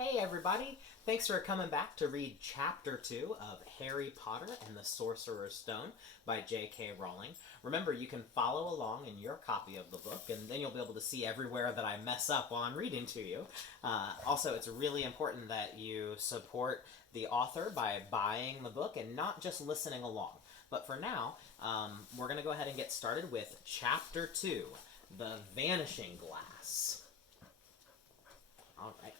Hey everybody! Thanks for coming back to read Chapter 2 of Harry Potter and the Sorcerer's Stone by J.K. Rowling. Remember, you can follow along in your copy of the book, and then you'll be able to see everywhere that I mess up while I'm reading to you. Also, it's really important that you support the author by buying the book and not just listening along. But for now, we're going to go ahead and get started with Chapter 2, The Vanishing Glass. Alright.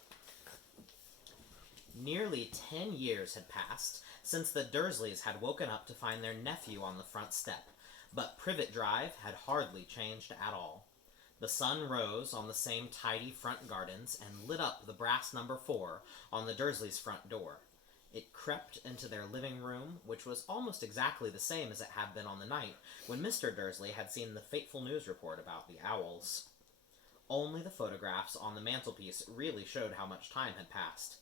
Nearly 10 years had passed since the Dursleys had woken up to find their nephew on the front step, but Privet Drive had hardly changed at all. The sun rose on the same tidy front gardens and lit up the brass number 4 on the Dursleys' front door. It crept into their living room, which was almost exactly the same as it had been on the night when Mr. Dursley had seen the fateful news report about the owls. Only the photographs on the mantelpiece really showed how much time had passed.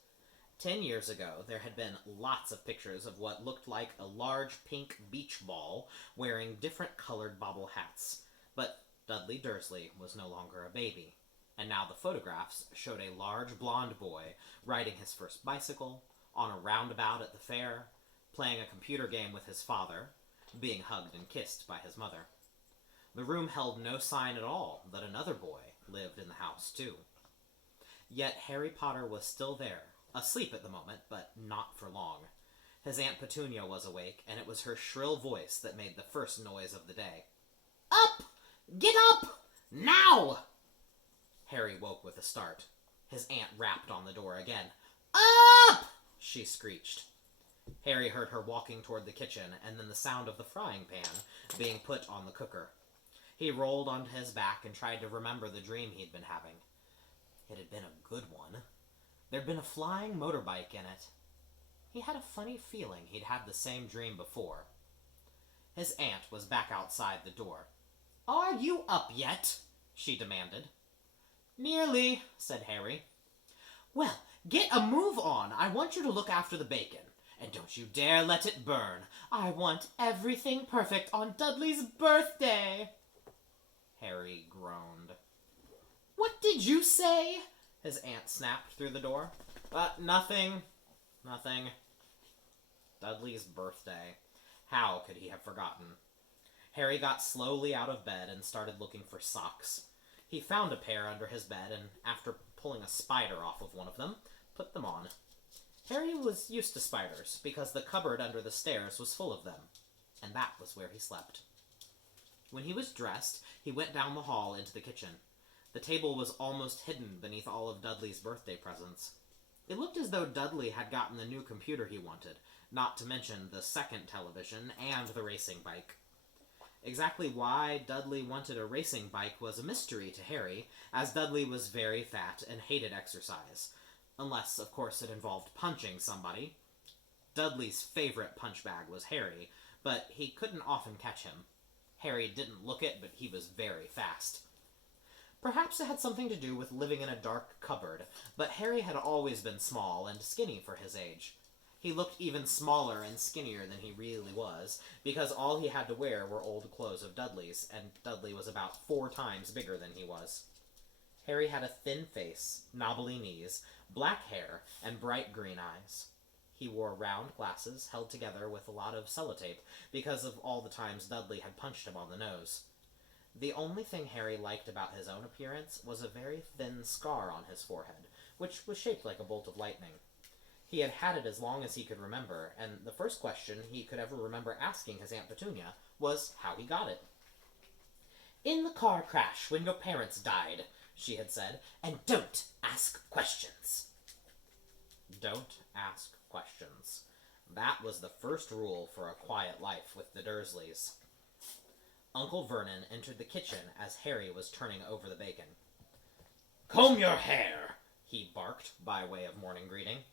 10 years ago, there had been lots of pictures of what looked like a large pink beach ball wearing different colored bobble hats. But Dudley Dursley was no longer a baby, and now the photographs showed a large blonde boy riding his first bicycle, on a roundabout at the fair, playing a computer game with his father, being hugged and kissed by his mother. The room held no sign at all that another boy lived in the house, too. Yet Harry Potter was still there, asleep at the moment, but not for long. His Aunt Petunia was awake, and it was her shrill voice that made the first noise of the day. "Up! Get up! Now!" Harry woke with a start. His aunt rapped on the door again. "Up!" she screeched. Harry heard her walking toward the kitchen, and then the sound of the frying pan being put on the cooker. He rolled onto his back and tried to remember the dream he'd been having. It had been a good one. There'd been a flying motorbike in it. He had a funny feeling he'd had the same dream before. His aunt was back outside the door. "Are you up yet?" she demanded. "Nearly," said Harry. "Well, get a move on. I want you to look after the bacon. And don't you dare let it burn. I want everything perfect on Dudley's birthday." Harry groaned. "What did you say?" his aunt snapped through the door. Nothing. Dudley's birthday. How could he have forgotten? Harry got slowly out of bed and started looking for socks. He found a pair under his bed and, after pulling a spider off of one of them, put them on. Harry was used to spiders because the cupboard under the stairs was full of them, and that was where he slept. When he was dressed, he went down the hall into the kitchen. The table was almost hidden beneath all of Dudley's birthday presents. It looked as though Dudley had gotten the new computer he wanted, not to mention the second television and the racing bike. Exactly why Dudley wanted a racing bike was a mystery to Harry, as Dudley was very fat and hated exercise. Unless, of course, it involved punching somebody. Dudley's favorite punch bag was Harry, but he couldn't often catch him. Harry didn't look it, but he was very fast. Perhaps it had something to do with living in a dark cupboard, but Harry had always been small and skinny for his age. He looked even smaller and skinnier than he really was, because all he had to wear were old clothes of Dudley's, and Dudley was about 4 times bigger than he was. Harry had a thin face, knobbly knees, black hair, and bright green eyes. He wore round glasses held together with a lot of sellotape, because of all the times Dudley had punched him on the nose. The only thing Harry liked about his own appearance was a very thin scar on his forehead, which was shaped like a bolt of lightning. He had had it as long as he could remember, and the first question he could ever remember asking his Aunt Petunia was how he got it. "In the car crash when your parents died," she had said, "and don't ask questions." Don't ask questions. That was the first rule for a quiet life with the Dursleys. Uncle Vernon entered the kitchen as Harry was turning over the bacon. "Comb your hair," he barked by way of morning greeting.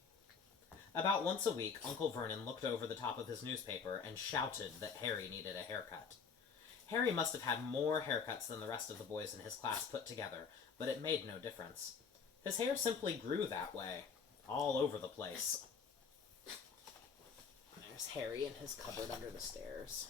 About once a week, Uncle Vernon looked over the top of his newspaper and shouted that Harry needed a haircut. Harry must have had more haircuts than the rest of the boys in his class put together, but it made no difference. His hair simply grew that way, all over the place. There's Harry in his cupboard under the stairs.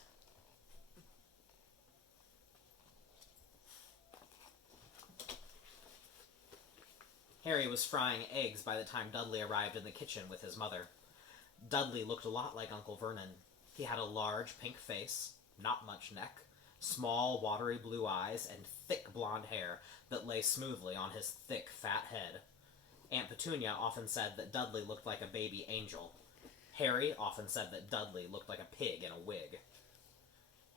Harry was frying eggs by the time Dudley arrived in the kitchen with his mother. Dudley looked a lot like Uncle Vernon. He had a large pink face, not much neck, small watery blue eyes, and thick blonde hair that lay smoothly on his thick fat head. Aunt Petunia often said that Dudley looked like a baby angel. Harry often said that Dudley looked like a pig in a wig.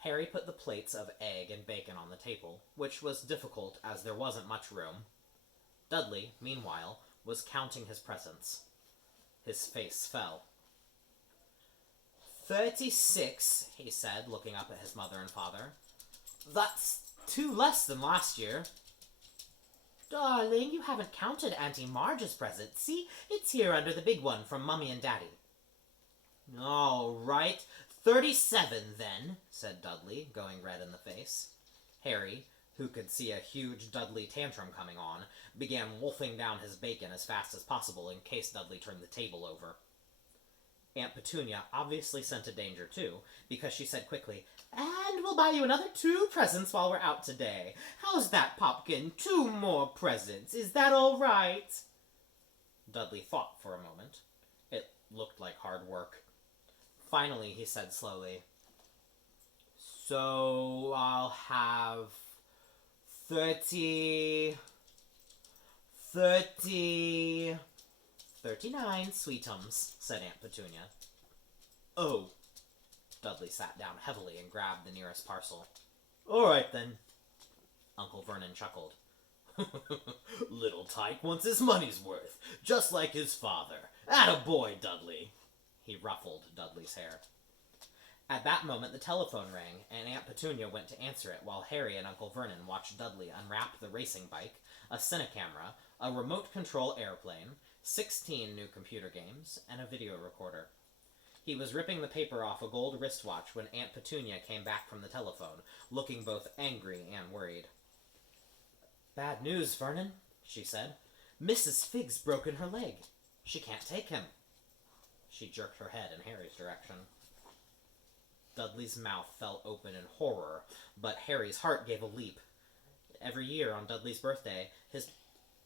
Harry put the plates of egg and bacon on the table, which was difficult as there wasn't much room. Dudley, meanwhile, was counting his presents. His face fell. 36, he said, looking up at his mother and father. That's 2 less than last year. Darling, you haven't counted Auntie Marge's present. See, it's here under the big one from Mummy and Daddy. All right, 37 then, said Dudley, going red in the face. Harry, who could see a huge Dudley tantrum coming on, began wolfing down his bacon as fast as possible in case Dudley turned the table over. Aunt Petunia obviously scented danger too, because she said quickly, "And we'll buy you another 2 presents while we're out today. How's that, Popkin? 2 more presents. Is that all right?" Dudley thought for a moment. It looked like hard work. Finally, he said slowly, "So I'll have 39 sweetums," said Aunt Petunia. "Oh." Dudley sat down heavily and grabbed the nearest parcel. "All right, then." Uncle Vernon chuckled. "Little Tyke wants his money's worth, just like his father. Attaboy, Dudley." He ruffled Dudley's hair. At that moment, the telephone rang, and Aunt Petunia went to answer it while Harry and Uncle Vernon watched Dudley unwrap the racing bike, a cinecamera, a remote-control airplane, 16 new computer games, and a video recorder. He was ripping the paper off a gold wristwatch when Aunt Petunia came back from the telephone, looking both angry and worried. "Bad news, Vernon," she said. "Mrs. Fig's broken her leg. She can't take him." She jerked her head in Harry's direction. Dudley's mouth fell open in horror, but Harry's heart gave a leap. Every year on Dudley's birthday, his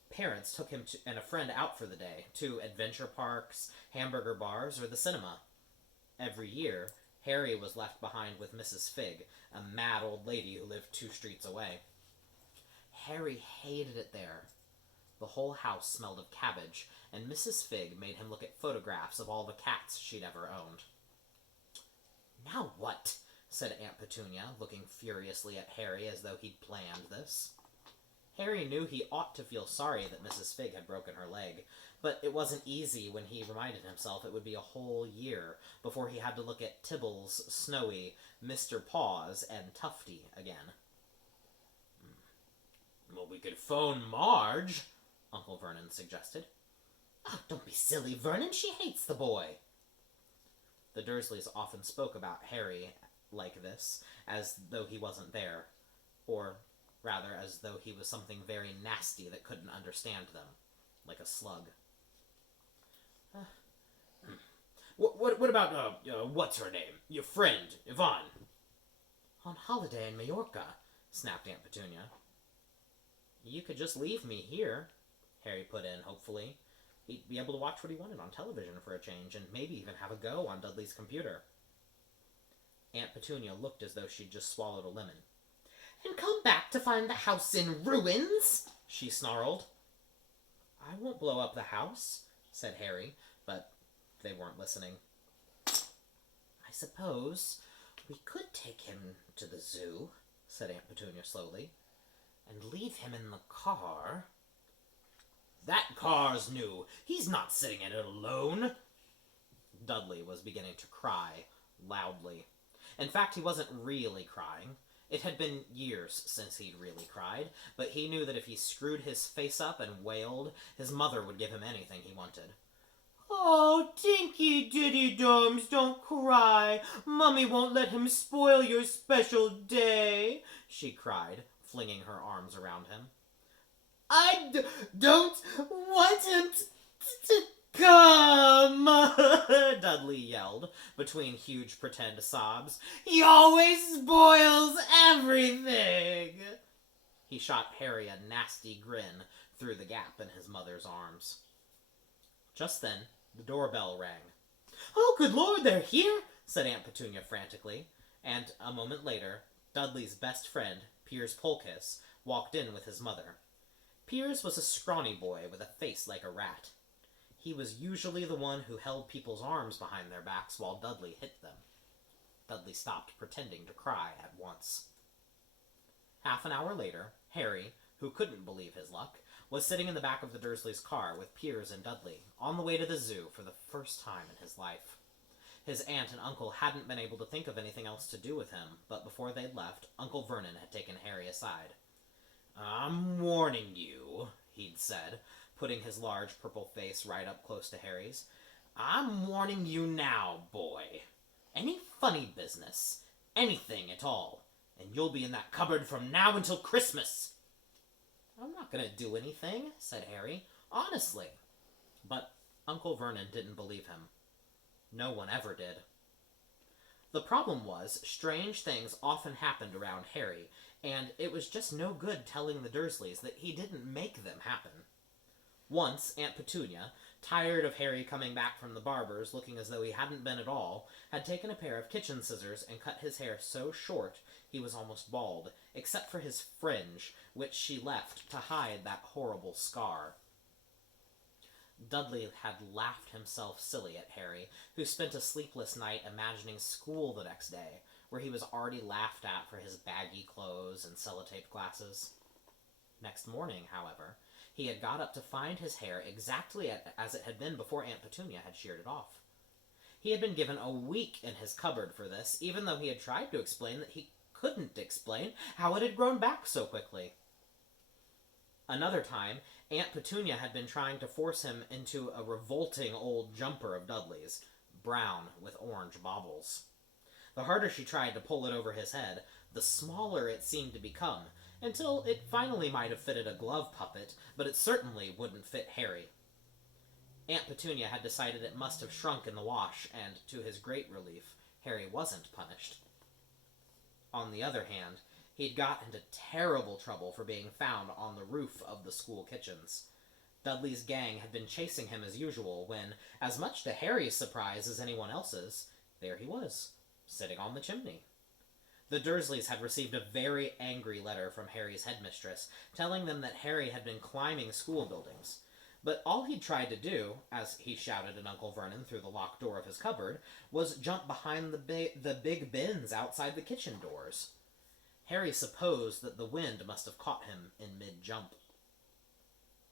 parents took him and a friend out for the day, to adventure parks, hamburger bars, or the cinema. Every year, Harry was left behind with Mrs. Fig, a mad old lady who lived 2 streets away. Harry hated it there. The whole house smelled of cabbage, and Mrs. Fig made him look at photographs of all the cats she'd ever owned. "Now what?" said Aunt Petunia, looking furiously at Harry as though he'd planned this. Harry knew he ought to feel sorry that Mrs. Fig had broken her leg, but it wasn't easy when he reminded himself it would be a whole year before he had to look at Tibbles, Snowy, Mr. Paws, and Tufty again. "Well, we could phone Marge," Uncle Vernon suggested. "Oh, don't be silly, Vernon. She hates the boy." The Dursleys often spoke about Harry like this, as though he wasn't there, or rather as though he was something very nasty that couldn't understand them, like a slug. What about, what's her name? Your friend, Yvonne?" "On holiday in Majorca," snapped Aunt Petunia. "You could just leave me here," Harry put in hopefully. He'd be able to watch what he wanted on television for a change, and maybe even have a go on Dudley's computer. Aunt Petunia looked as though she'd just swallowed a lemon. "And come back to find the house in ruins?" she snarled. "I won't blow up the house," said Harry, but they weren't listening. "I suppose we could take him to the zoo," said Aunt Petunia slowly, "and leave him in the car." "That car's new. He's not sitting in it alone." Dudley was beginning to cry loudly. In fact, he wasn't really crying. It had been years since he'd really cried, but he knew that if he screwed his face up and wailed, his mother would give him anything he wanted. "Oh, Dinky Diddy Dorms, don't cry. Mummy won't let him spoil your special day," she cried, flinging her arms around him. "I don't want him to come," Dudley yelled, between huge pretend sobs. "He always spoils everything." He shot Harry a nasty grin, through the gap in his mother's arms. Just then, the doorbell rang. "Oh, good Lord, they're here!" said Aunt Petunia frantically, and a moment later, Dudley's best friend, Piers Polkiss, walked in with his mother. Piers was a scrawny boy with a face like a rat. He was usually the one who held people's arms behind their backs while Dudley hit them. Dudley stopped pretending to cry at once. Half an hour later, Harry, who couldn't believe his luck, was sitting in the back of the Dursleys' car with Piers and Dudley, on the way to the zoo for the first time in his life. His aunt and uncle hadn't been able to think of anything else to do with him, but before they'd left, Uncle Vernon had taken Harry aside. "I'm warning you," he'd said, putting his large purple face right up close to Harry's. "I'm warning you now, boy. Any funny business, anything at all, and you'll be in that cupboard from now until Christmas." "I'm not going to do anything," said Harry. "Honestly." But Uncle Vernon didn't believe him. No one ever did. The problem was, strange things often happened around Harry, and it was just no good telling the Dursleys that he didn't make them happen. Once, Aunt Petunia, tired of Harry coming back from the barber's looking as though he hadn't been at all, had taken a pair of kitchen scissors and cut his hair so short he was almost bald, except for his fringe, which she left to hide that horrible scar. Dudley had laughed himself silly at Harry, who spent a sleepless night imagining school the next day, where he was already laughed at for his baggy clothes and sellotape glasses. Next morning, however, he had got up to find his hair exactly as it had been before Aunt Petunia had sheared it off. He had been given a week in his cupboard for this, even though he had tried to explain that he couldn't explain how it had grown back so quickly. Another time, Aunt Petunia had been trying to force him into a revolting old jumper of Dudley's, brown with orange baubles. The harder she tried to pull it over his head, the smaller it seemed to become, until it finally might have fitted a glove puppet, but it certainly wouldn't fit Harry. Aunt Petunia had decided it must have shrunk in the wash, and, to his great relief, Harry wasn't punished. On the other hand, he'd got into terrible trouble for being found on the roof of the school kitchens. Dudley's gang had been chasing him as usual when, as much to Harry's surprise as anyone else's, there he was, sitting on the chimney. The Dursleys had received a very angry letter from Harry's headmistress, telling them that Harry had been climbing school buildings. But all he'd tried to do, as he shouted at Uncle Vernon through the locked door of his cupboard, was jump behind the big bins outside the kitchen doors. Harry supposed that the wind must have caught him in mid-jump.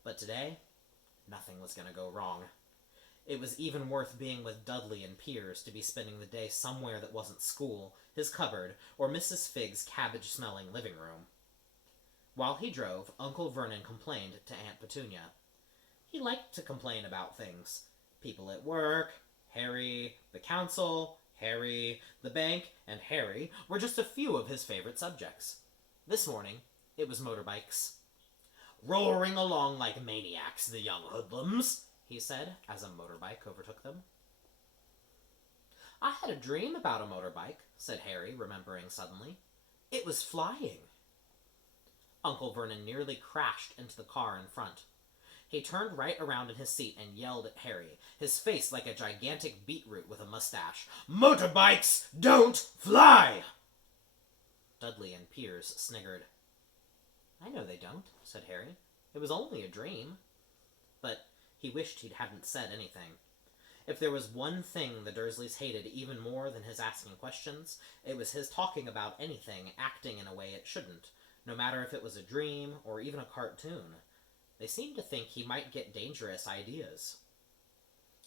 But today, nothing was going to go wrong. It was even worth being with Dudley and Piers to be spending the day somewhere that wasn't school, his cupboard, or Mrs. Figg's cabbage-smelling living room. While he drove, Uncle Vernon complained to Aunt Petunia. He liked to complain about things. People at work, Harry, the council, Harry, the bank, and Harry were just a few of his favorite subjects. This morning, it was motorbikes. "Roaring along like maniacs, the young hoodlums," he said, as a motorbike overtook them. "I had a dream about a motorbike," said Harry, remembering suddenly. "It was flying." Uncle Vernon nearly crashed into the car in front. He turned right around in his seat and yelled at Harry, his face like a gigantic beetroot with a mustache. "Motorbikes don't fly!" Dudley and Piers sniggered. "I know they don't," said Harry. "It was only a dream." But he wished he hadn't said anything. If there was one thing the Dursleys hated even more than his asking questions, it was his talking about anything acting in a way it shouldn't, no matter if it was a dream or even a cartoon. They seemed to think he might get dangerous ideas.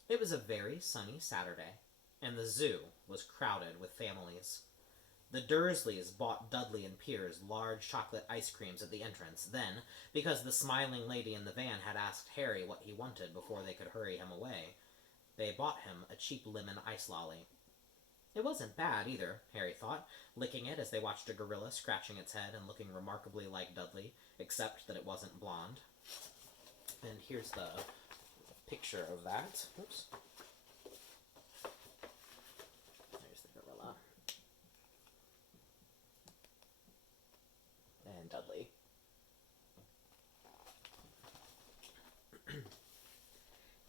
It was a very sunny Saturday, and the zoo was crowded with families. The Dursleys bought Dudley and Piers large chocolate ice creams at the entrance. Then, because the smiling lady in the van had asked Harry what he wanted before they could hurry him away, they bought him a cheap lemon ice lolly. It wasn't bad, either, Harry thought, licking it as they watched a gorilla scratching its head and looking remarkably like Dudley, except that it wasn't blonde. And here's the picture of that. Oops. There's the gorilla. And Dudley.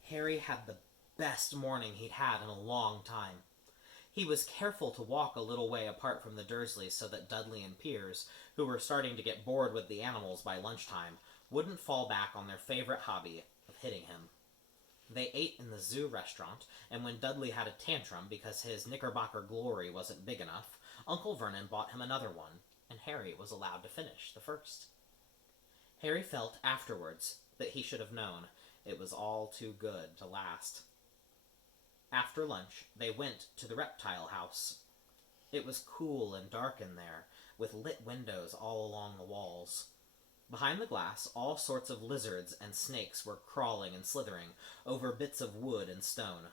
Harry had the best morning he'd had in a long time. He was careful to walk a little way apart from the Dursleys so that Dudley and Piers, who were starting to get bored with the animals by lunchtime, wouldn't fall back on their favorite hobby of hitting him. They ate in the zoo restaurant, and when Dudley had a tantrum because his Knickerbocker glory wasn't big enough, Uncle Vernon bought him another one, and Harry was allowed to finish the first. Harry felt afterwards that he should have known it was all too good to last. After lunch, they went to the reptile house. It was cool and dark in there, with lit windows all along the walls. Behind the glass, all sorts of lizards and snakes were crawling and slithering over bits of wood and stone.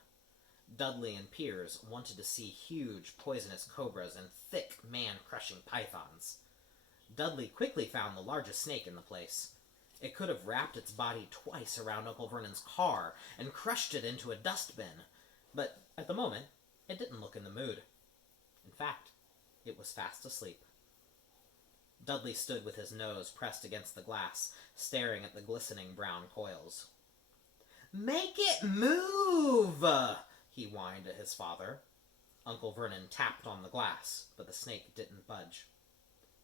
Dudley and Piers wanted to see huge poisonous cobras and thick man-crushing pythons. Dudley quickly found the largest snake in the place. It could have wrapped its body twice around Uncle Vernon's car and crushed it into a dustbin, but at the moment, it didn't look in the mood. In fact, it was fast asleep. Dudley stood with his nose pressed against the glass, staring at the glistening brown coils. "Make it move!" he whined at his father. Uncle Vernon tapped on the glass, but the snake didn't budge.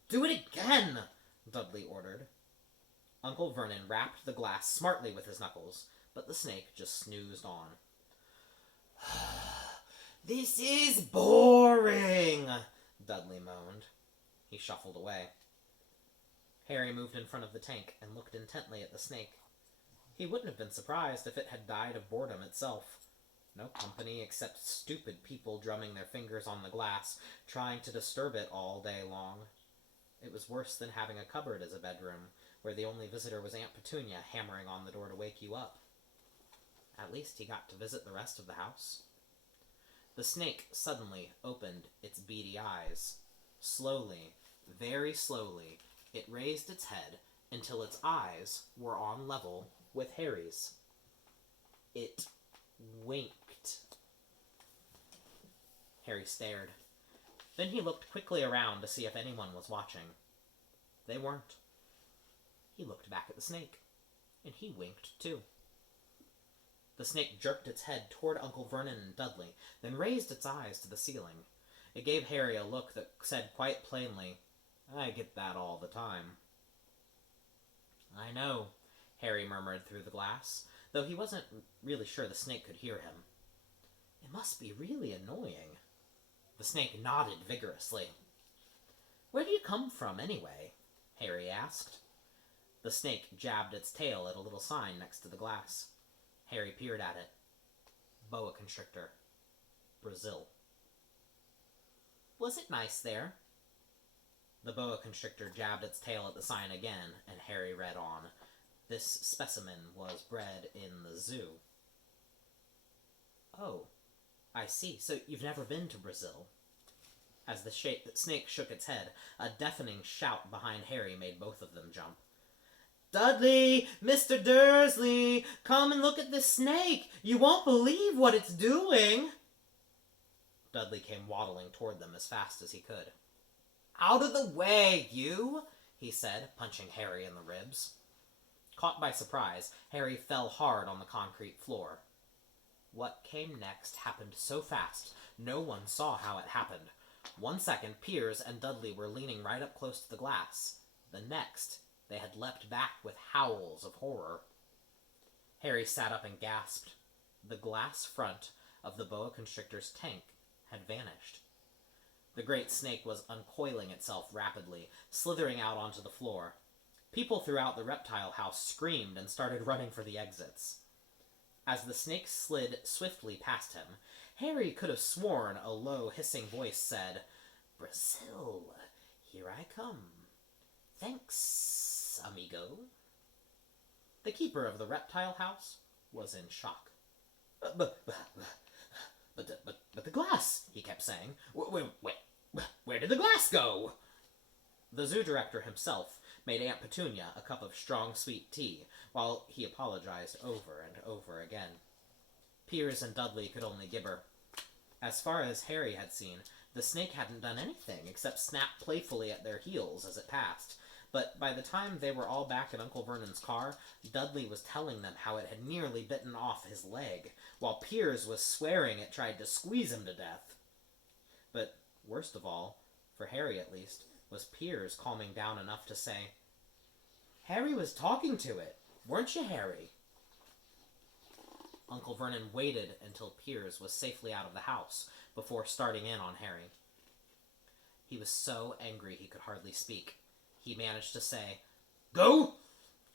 "Do it again!" Dudley ordered. Uncle Vernon rapped the glass smartly with his knuckles, but the snake just snoozed on. "This is boring," Dudley moaned. He shuffled away. Harry moved in front of the tank and looked intently at the snake. He wouldn't have been surprised if it had died of boredom itself. No company except stupid people drumming their fingers on the glass, trying to disturb it all day long. It was worse than having a cupboard as a bedroom, where the only visitor was Aunt Petunia hammering on the door to wake you up. At least he got to visit the rest of the house. The snake suddenly opened its beady eyes. Slowly, very slowly, it raised its head until its eyes were on level with Harry's. It winked. Harry stared. Then he looked quickly around to see if anyone was watching. They weren't. He looked back at the snake, and he winked too. The snake jerked its head toward Uncle Vernon and Dudley, then raised its eyes to the ceiling. It gave Harry a look that said quite plainly, "I get that all the time." "I know," Harry murmured through the glass, though he wasn't really sure the snake could hear him. "It must be really annoying." The snake nodded vigorously. "Where do you come from, anyway?" Harry asked. The snake jabbed its tail at a little sign next to the glass. Harry peered at it. Boa constrictor. Brazil. "Was it nice there?" The boa constrictor jabbed its tail at the sign again, and Harry read on. This specimen was bred in the zoo. "Oh, I see. So you've never been to Brazil?" As the snake shook its head, a deafening shout behind Harry made both of them jump. "Dudley! Mr. Dursley! Come and look at this snake! You won't believe what it's doing!" Dudley came waddling toward them as fast as he could. "Out of the way, you!" he said, punching Harry in the ribs. Caught by surprise, Harry fell hard on the concrete floor. What came next happened so fast, no one saw how it happened. 1 second, Piers and Dudley were leaning right up close to the glass. The next, they had leapt back with howls of horror. Harry sat up and gasped. The glass front of the boa constrictor's tank had vanished. The great snake was uncoiling itself rapidly, slithering out onto the floor. People throughout the reptile house screamed and started running for the exits. As the snake slid swiftly past him, Harry could have sworn a low, hissing voice said, "Brazil, here I come. Thanks, amigo." The keeper of the reptile house was in shock. But the glass," he kept saying. Where did the glass go?" The zoo director himself made Aunt Petunia a cup of strong sweet tea, while he apologized over and over again. Piers and Dudley could only gibber. As far as Harry had seen, the snake hadn't done anything except snap playfully at their heels as it passed, But by the time they were all back at Uncle Vernon's car, Dudley was telling them how it had nearly bitten off his leg, while Piers was swearing it tried to squeeze him to death. But worst of all, for Harry at least, was Piers calming down enough to say, "Harry was talking to it, weren't you, Harry?" Uncle Vernon waited until Piers was safely out of the house before starting in on Harry. He was so angry he could hardly speak. He managed to say, "Go!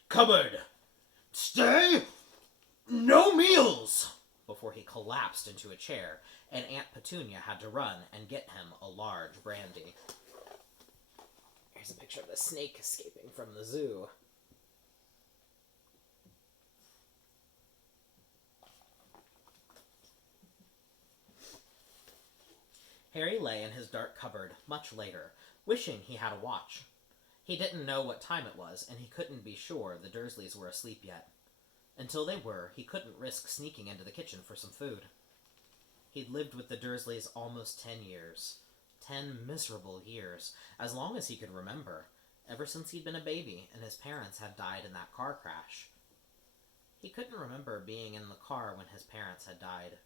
Cupboard! Stay! No meals!" before he collapsed into a chair, and Aunt Petunia had to run and get him a large brandy. Here's a picture of the snake escaping from the zoo. Harry lay in his dark cupboard much later, wishing he had a watch. He didn't know what time it was, and he couldn't be sure the Dursleys were asleep yet. Until they were, he couldn't risk sneaking into the kitchen for some food. He'd lived with the Dursleys almost 10 years. 10 miserable years, as long as he could remember, ever since he'd been a baby and his parents had died in that car crash. He couldn't remember being in the car when his parents had died.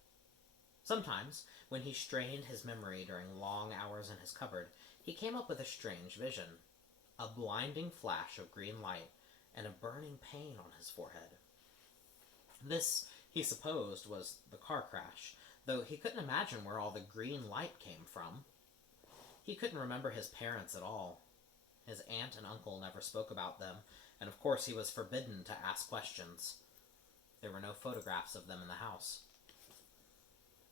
Sometimes, when he strained his memory during long hours in his cupboard, he came up with a strange vision. A blinding flash of green light and a burning pain on his forehead. This, he supposed, was the car crash, though he couldn't imagine where all the green light came from. He couldn't remember his parents at all. His aunt and uncle never spoke about them, and of course he was forbidden to ask questions. There were no photographs of them in the house.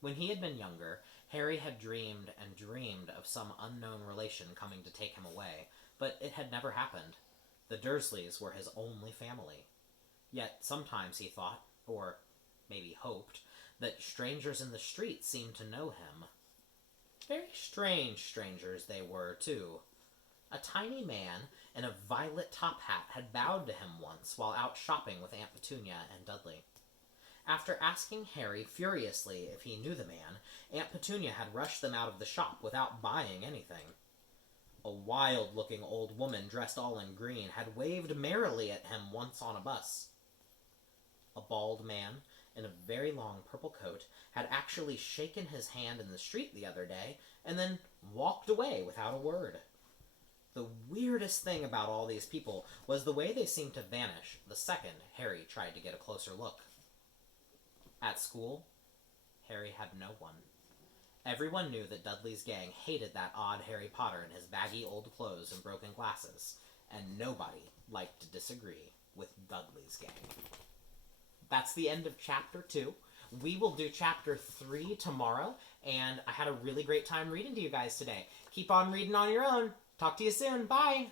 When he had been younger, Harry had dreamed and dreamed of some unknown relation coming to take him away, but it had never happened. The Dursleys were his only family. Yet sometimes he thought, or maybe hoped, that strangers in the street seemed to know him. Very strange strangers they were, too. A tiny man in a violet top hat had bowed to him once while out shopping with Aunt Petunia and Dudley. After asking Harry furiously if he knew the man, Aunt Petunia had rushed them out of the shop without buying anything. A wild-looking old woman dressed all in green had waved merrily at him once on a bus. A bald man in a very long purple coat had actually shaken his hand in the street the other day and then walked away without a word. The weirdest thing about all these people was the way they seemed to vanish the second Harry tried to get a closer look. At school, Harry had no one. Everyone knew that Dudley's gang hated that odd Harry Potter in his baggy old clothes and broken glasses, and nobody liked to disagree with Dudley's gang. That's the end of Chapter 2. We will do Chapter 3 tomorrow, and I had a really great time reading to you guys today. Keep on reading on your own. Talk to you soon. Bye!